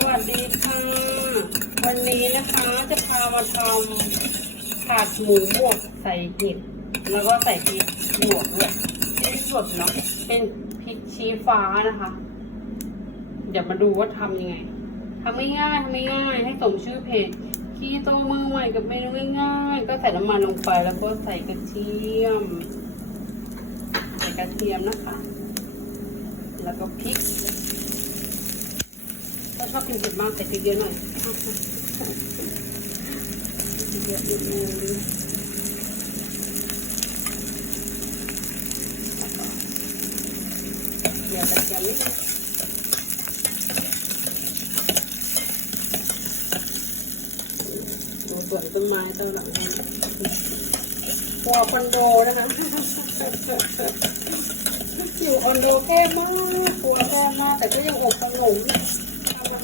สวัสดีค่ะ วันนี้นะคะจะพามาทำผัดหมูบดใส่เห็ดแล้วก็ใส่พริกหยวกด้วยพริกสดเนาะเป็นพริกชี้ฟ้านะคะ เดี๋ยวมาดูว่าทำยังไงทำไม่ง่ายทำไม่ง่ายให้สมชื่อเพจคีโตมือใหม่กับเมนูง่ายๆก็ใส่น้ำมันลงไปแล้วก็ใส่กระเทียม ใส่กระเทียมนะคะ แล้วก็พริก ชอบกินเผ็ดมากใส่พริกเยอะหน่อยพริกเยอะนิดนึงแล้วก็เดี๋ยวจะกันนิดนึงดูสวนต้นไม้ต้นหลังนี้หัวคอนโดนะคะอยู่คอนโดแคบมากครัวแคบมากแต่ก็ยังอบขนมทำอา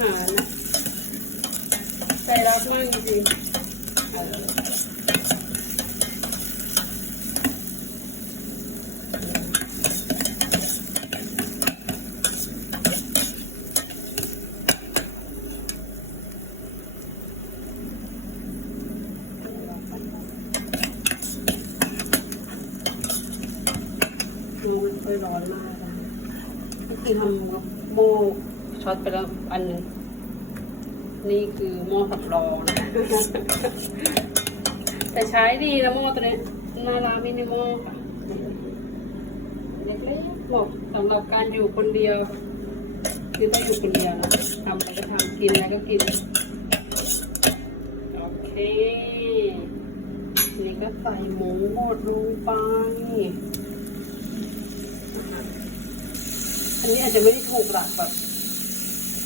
หารนะใจรักมากจริงๆเออมันไม่ค่อยร้อนมากนะก็คือทำกับโม่ ช็อตไปแล้วอันหนึ่งนี่คือหม้อสำรองนะแต่ใช้ดีนะหม้อตัวนี้หนาร้านมินิมอลค่ะเล็กๆเหมาะสำหรับการอยู่คนเดียวคือต้องอยู่คนเดียวนะทำอะไรก็ทำกินอะไรก็กินโอเคนี่ก็ใส่หมูหมดลงไปอันนี้อาจจะไม่ได้ถูกหลักแบบ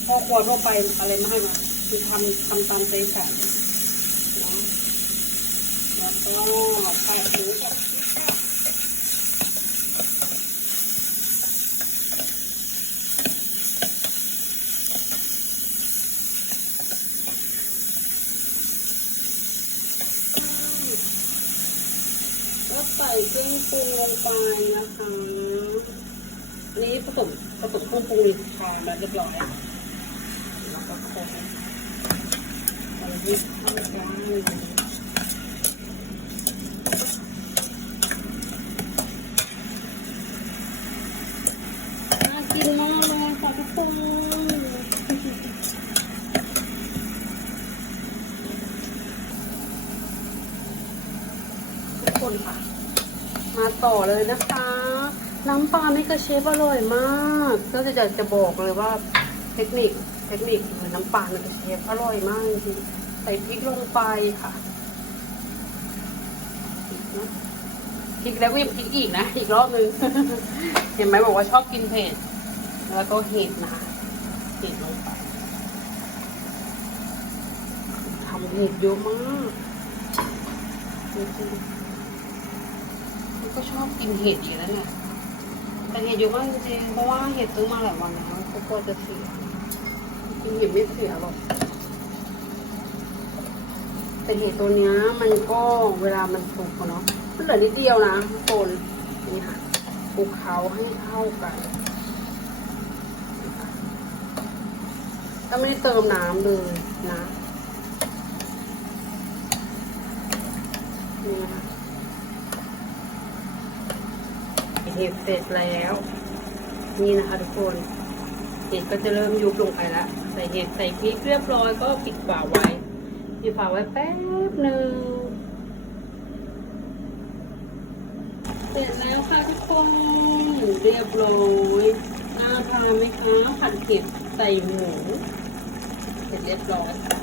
พ่อครัวทั่วไปอะไรไมากนะคือทำทำตามใจฉันนะแล้วก็ผัดหมูกับพริกค่ะก็ใส่เครื่องปรุงลงไปนะคะ นี้ผสมผสมเครื่องปรุงในชามแล้วเรียบร้อย แล้วก็คนเอาพริกเข้ากันน่ากินมากเลยค่ะทุกคนทุกคนค่ะ มาต่อเลยนะคะ น้ำปลาไม่กระเชฟอร่อยมาก ก็จะอยากจะบอกเลยว่า เทคนิคเทคนิคเหมือนน้ำปลาไม่กระเชฟอร่อยมากจริงใส่พริกลงไปค่ะพริกแล้วก็ยังพริกอีกนะ อีกรอบนึง เห็นไหมบอกว่าชอบกินเผ็ดแล้วก็เห็ดนะคะเห็ดลงไปทำเห็ดเยอะมากจริงๆก็ชอบกินเห็ดอยู่แล้วเนี่ย แต่เห็ดเยอะมาจริงๆเพราะว่าเห็ดซื้อมาหลายวันแล้วก็กลัวจะเสียกินเห็ดไม่เสียหรอกแต่เห็ดตัวเนี้ยมันก็เวลามันสุกอะเนาะมันเหลือนิดเดียวนะทุกคนนี่ค่ะคลุกเคล้าให้เข้ากันก็ไม่ได้เติมน้ำเลยนะนี่นะคะ เห็ดเสร็จแล้ว นี่นะคะทุกคนเห็ดก็จะเริ่มยุบลงไปแล้วใส่เห็ดใส่พริกเรียบร้อยก็ปิดฝาไว้ปิดฝาไว้แป๊บหนึ่งเสร็จแล้วค่ะทุกคนเรียบร้อยน่าทานไหมคะผัดเห็ดใส่หมูเสร็จเรียบร้อยค่ะ